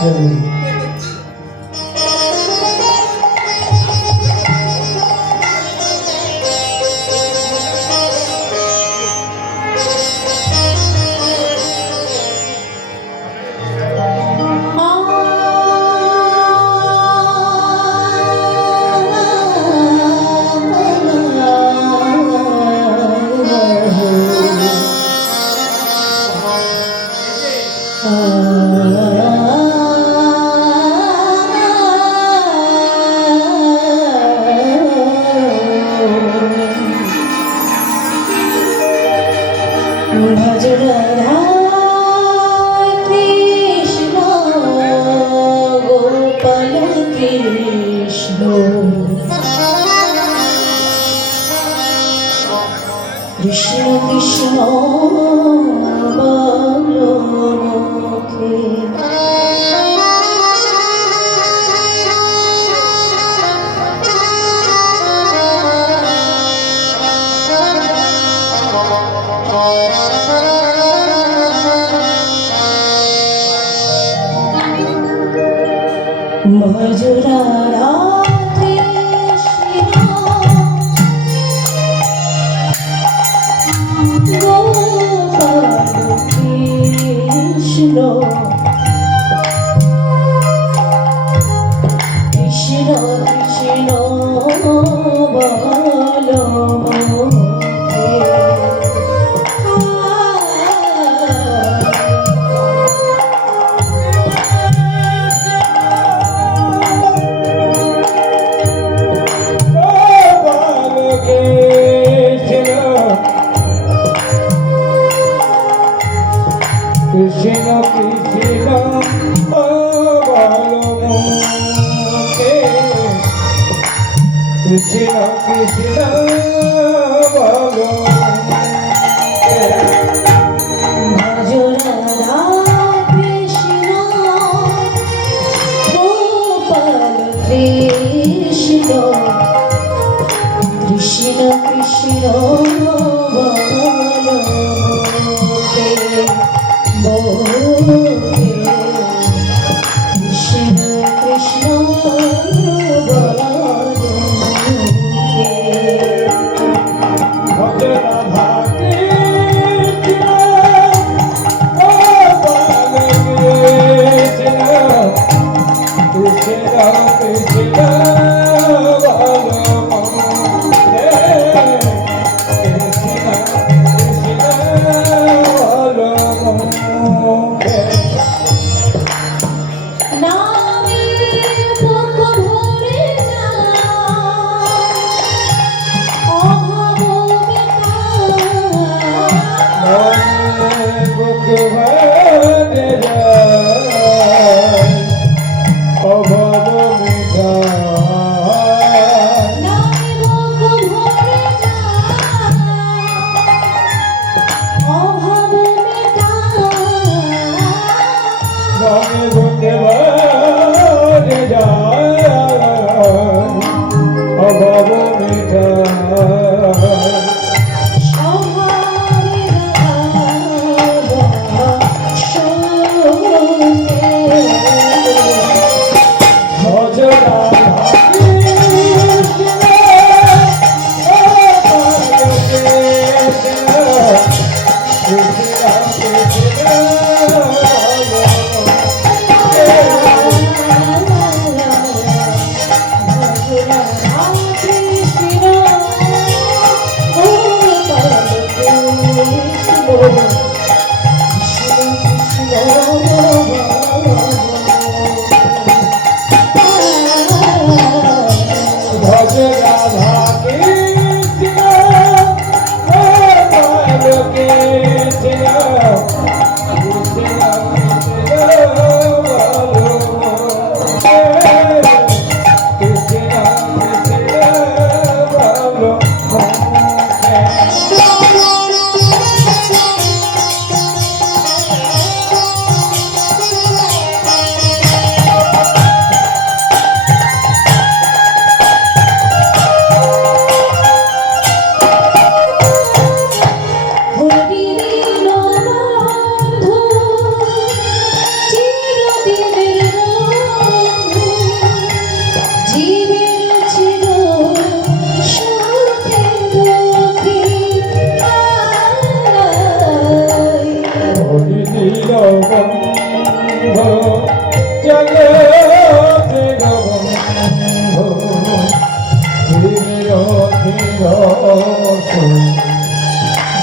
Amen. অভাব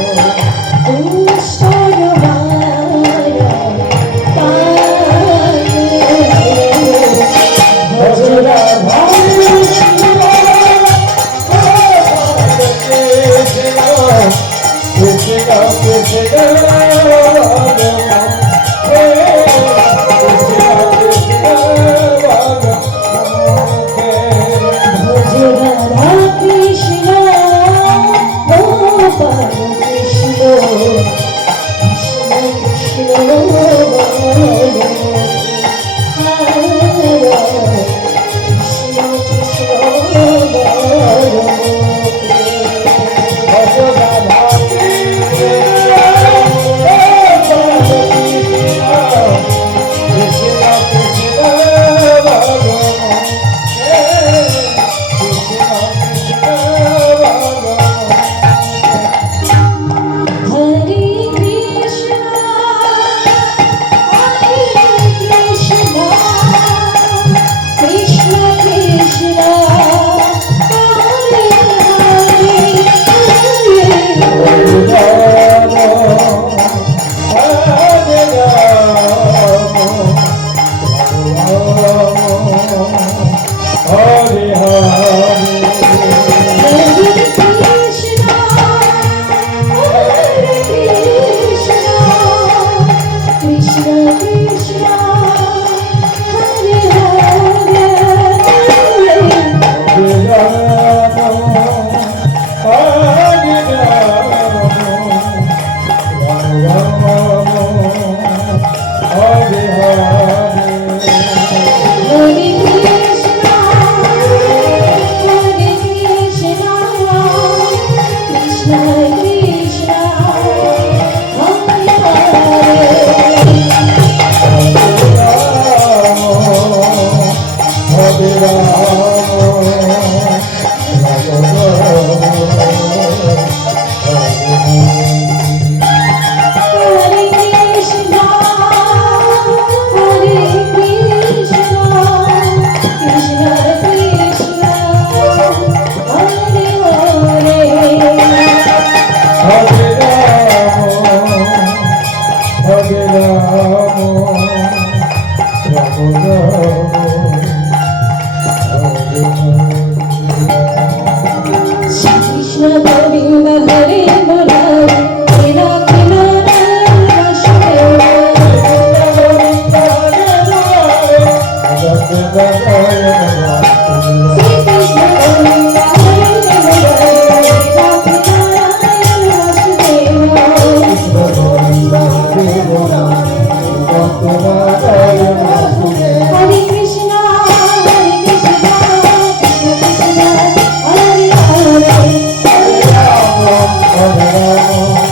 সদনারবিন্দ Oh.